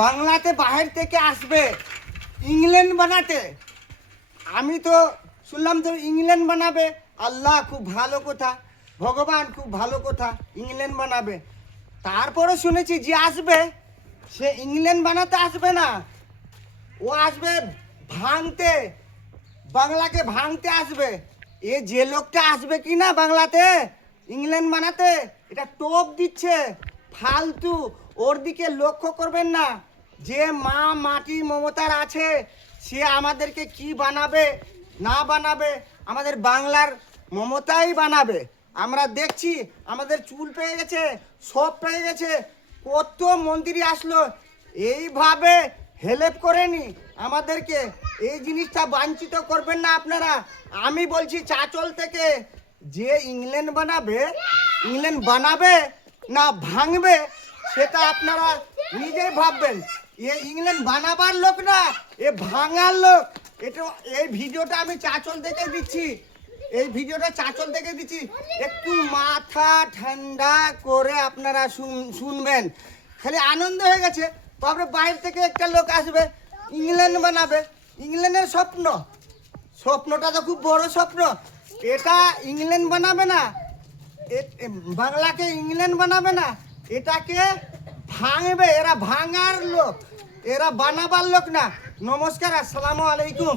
বাংলাতে বাহির থেকে আসবে ইংল্যান্ড বানাতে। আমি তো শুনলাম তো ইংল্যান্ড বানাবে। আল্লাহ, খুব ভালো কথা, ভগবান খুব ভালো কথা, ইংল্যান্ড বানাবে। তারপরে শুনেছি যে আসবে, সে ইংল্যান্ড বানাতে আসবে না, ও আসবে ভাঙতে, বাংলাকে ভাঙতে আসবে। এ যে লোকটা আসবে কি না বাংলাতে ইংল্যান্ড বানাতে, এটা টোপ দিচ্ছে ফালতু। ওর দিকে লক্ষ্য করবেন না। যে মা মাটি মমতার আছে, সে আমাদেরকে কি বানাবে না বানাবে, আমাদের বাংলার মমতাই বানাবে। আমরা দেখছি আমাদের চুল পেয়ে গেছে, সব পেয়ে গেছে, কত মন্ত্রী আসলো, এইভাবে হেল্প করেনি আমাদেরকে। এই জিনিসটা বাঞ্ছিত করবেন না আপনারা। আমি বলছি চাচল থেকে, যে ইংল্যান্ড বানাবে, ইংল্যান্ড বানাবে না ভাঙবে, সেটা আপনারা নিজেই ভাববেন। এ ইংল্যান্ড বানাবার লোক না, এ ভাঙার লোক। এটা এই ভিডিওটা আমি চাচল থেকে দিচ্ছি, এই ভিডিওটা চাচল থেকে দিচ্ছি। একটু মাথা ঠান্ডা করে আপনারা শুনবেন। খালি আনন্দ হয়ে গেছে, তারপরে বাইরে থেকে একটা লোক আসবে ইংল্যান্ড বানাবে। ইংল্যান্ডের স্বপ্ন, স্বপ্নটা তো খুব বড় স্বপ্ন। এটা ইংল্যান্ড বানাবে না, বাংলাকে ইংল্যান্ড বানাবে না, এটাকে ভাঙবে। এরা ভাঙার লোক, এরা বানাবার লোক না। নমস্কার, আসসালামু আলাইকুম।